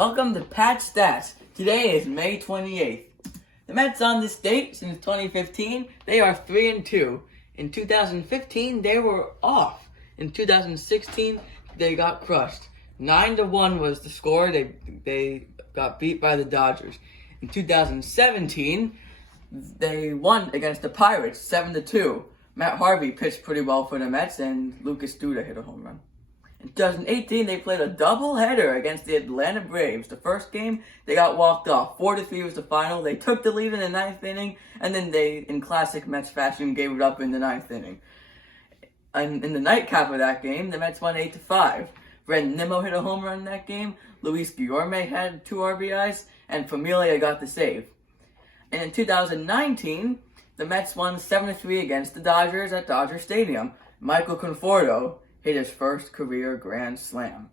Welcome to Pat Stats. Today is May 28th. The Mets on this date since 2015, they are 3-2. In 2015, they were off. In 2016, they got crushed. 9-1 was the score. They got beat by the Dodgers. In 2017, they won against the Pirates 7-2. Matt Harvey pitched pretty well for the Mets, and Lucas Duda hit a home run. In 2018, they played a doubleheader against the Atlanta Braves. The first game, they got walked off. 4-3 was the final. They took the lead in the ninth inning, and then they, in classic Mets fashion, gave it up in the ninth inning. And in the nightcap of that game, the Mets won 8-5. Ren Nimmo hit a home run in that game. Luis Guillorme had 2 RBIs, and Familia got the save. And in 2019, the Mets won 7-3 against the Dodgers at Dodger Stadium. Michael Conforto hit his first career grand slam.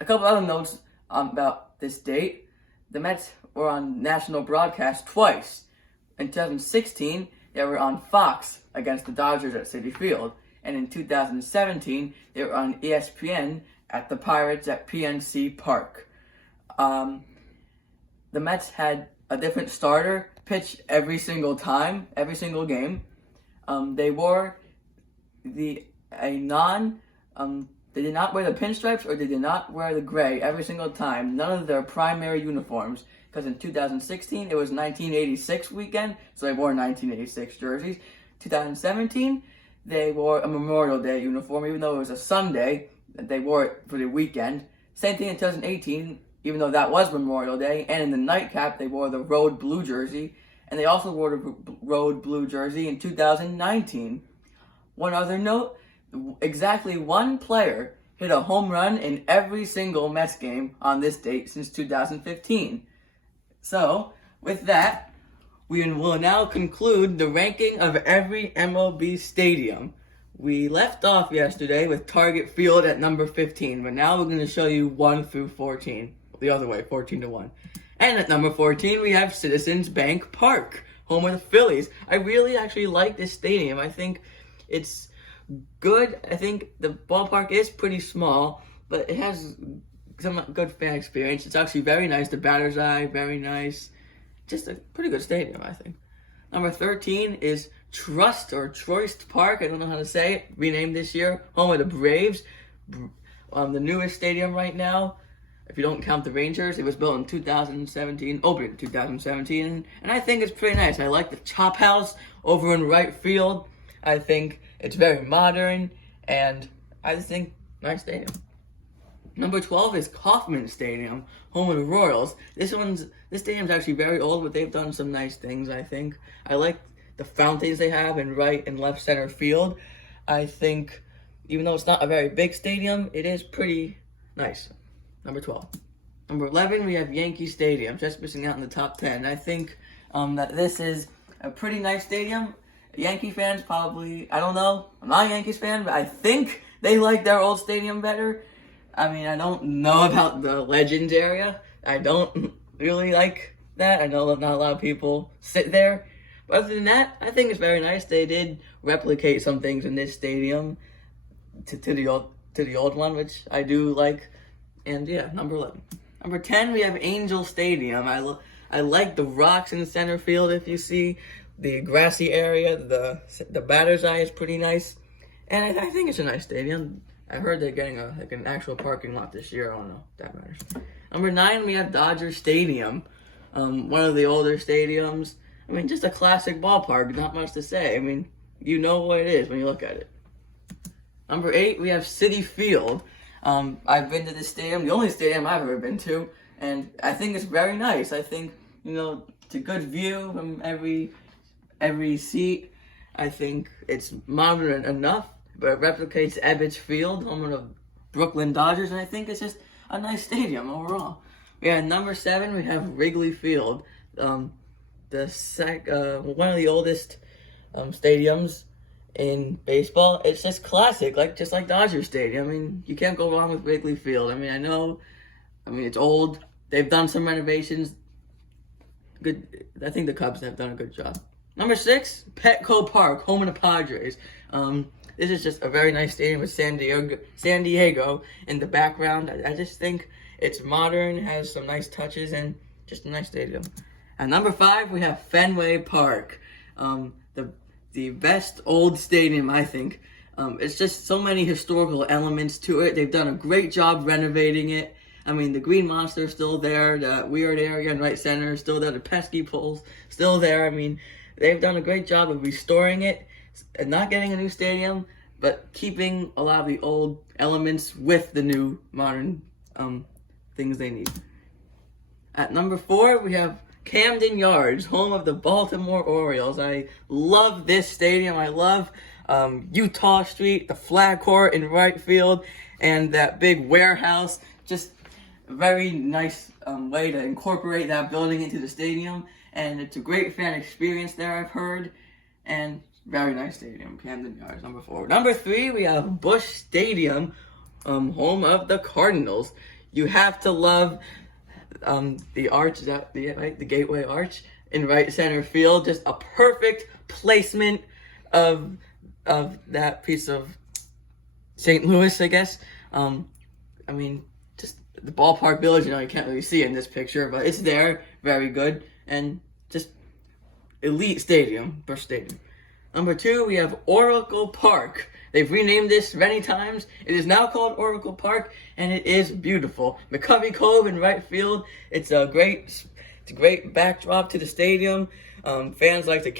A couple other notes about this date. The Mets were on national broadcast twice. In 2016, they were on Fox against the Dodgers at Citi Field. And in 2017, they were on ESPN at the Pirates at PNC Park. The Mets had a different starter pitch every single time, every single game. They wore they did not wear the pinstripes or they did not wear the gray every single time. None of their primary uniforms. Because in 2016, it was 1986 weekend, so they wore 1986 jerseys. 2017, they wore a Memorial Day uniform, even though it was a Sunday. They wore it for the weekend. Same thing in 2018, even though that was Memorial Day. And in the nightcap, they wore the road blue jersey. And they also wore the road blue jersey in 2019. One other note, exactly one player hit a home run in every single Mets game on this date since 2015. So, with that, we will now conclude the ranking of every MLB stadium. We left off yesterday with Target Field at number 15, but now we're going to show you 1 through 14. The other way, 14-1. And at number 14, we have Citizens Bank Park, home of the Phillies. I really actually like this stadium. I think it's good. I think the ballpark is pretty small, but it has some good fan experience. It's actually very nice. The batter's eye, very nice. Just a pretty good stadium, I think. Number 13 is Trust or Troist Park. I don't know how to say it. Renamed this year. Home of the Braves. The newest stadium right now. If you don't count the Rangers, it was built in 2017, opened in 2017, and I think it's pretty nice. I like the Chop House over in right field. I think it's very modern, and I just think nice stadium. Number 12 is Kauffman Stadium, home of the Royals. This stadium's actually very old, but they've done some nice things, I think. I like the fountains they have in right and left center field. I think, even though it's not a very big stadium, it is pretty nice. Number 12. Number 11, we have Yankee Stadium, just missing out in the top 10. I think that this is a pretty nice stadium. Yankee fans probably, I don't know, I'm not a Yankees fan, but I think they like their old stadium better. I mean, I don't know about the Legends area. I don't really like that. I know that not a lot of people sit there. But other than that, I think it's very nice. They did replicate some things in this stadium to the old one, which I do like. And yeah, number 11. Number 10, we have Angel Stadium. I like the rocks in the center field, if you see. The grassy area, the batter's eye is pretty nice. And I think it's a nice stadium. I heard they're getting an actual parking lot this year. I don't know if that matters. Number 9, we have Dodger Stadium. One of the older stadiums. I mean, just a classic ballpark. Not much to say. I mean, you know what it is when you look at it. Number 8, we have Citi Field. I've been to this stadium, the only stadium I've ever been to, and I think it's very nice. I think, it's a good view from every seat. I think it's modern enough, but it replicates Ebbets Field, home of the Brooklyn Dodgers, and I think it's just a nice stadium overall. Yeah, number 7, we have Wrigley Field, one of the oldest stadiums in baseball. It's just classic, just like Dodger Stadium. I mean, you can't go wrong with Wrigley Field. I mean, it's old. They've done some renovations. Good. I think the Cubs have done a good job. Number 6, Petco Park, home of the Padres. This is just a very nice stadium with San Diego in the background. I just think It's modern, has some nice touches, and just a nice stadium. At number 5, we have Fenway Park. The best old stadium, I think. It's just so many historical elements to it. They've done a great job renovating it. I mean, the Green Monster is still there. The weird area in right center is still there. The pesky poles still there. I mean, they've done a great job of restoring it and not getting a new stadium, but keeping a lot of the old elements with the new modern things they need. At number 4, we have Camden Yards, home of the Baltimore Orioles. I love this stadium. I love Utah Street, the flag court in right field, and that big warehouse. Just a very nice way to incorporate that building into the stadium. And it's a great fan experience there, I've heard. And very nice stadium, Camden Yards, number 4. Number 3, we have Busch Stadium, home of the Cardinals. You have to love the arch, the Gateway Arch in right center field. Just a perfect placement of that piece of St. Louis, I guess. I mean, just the ballpark village, you can't really see it in this picture, but it's there, very good, and just elite stadium, Busch Stadium. Number 2, we have Oracle Park. They've renamed this many times. It is now called Oracle Park, and it is beautiful. McCovey Cove in right field. It's a great backdrop to the stadium. Fans like to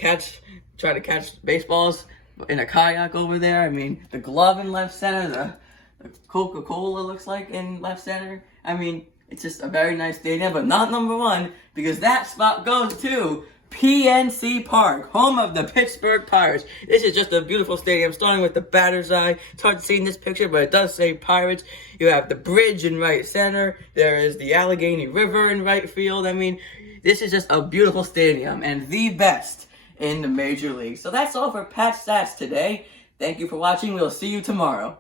try to catch baseballs in a kayak over there. I mean, the glove in left center, the Coca-Cola looks like in left center. I mean, it's just a very nice stadium, but not number 1, because that spot goes to PNC Park, home of the Pittsburgh Pirates. This is just a beautiful stadium, starting with the batter's eye. It's hard to see in this picture, but it does say Pirates. You have the bridge in right center. There is the Allegheny River in right field. I mean, this is just a beautiful stadium and the best in the Major League. So that's all for Pat Stats today. Thank you for watching. We'll see you tomorrow.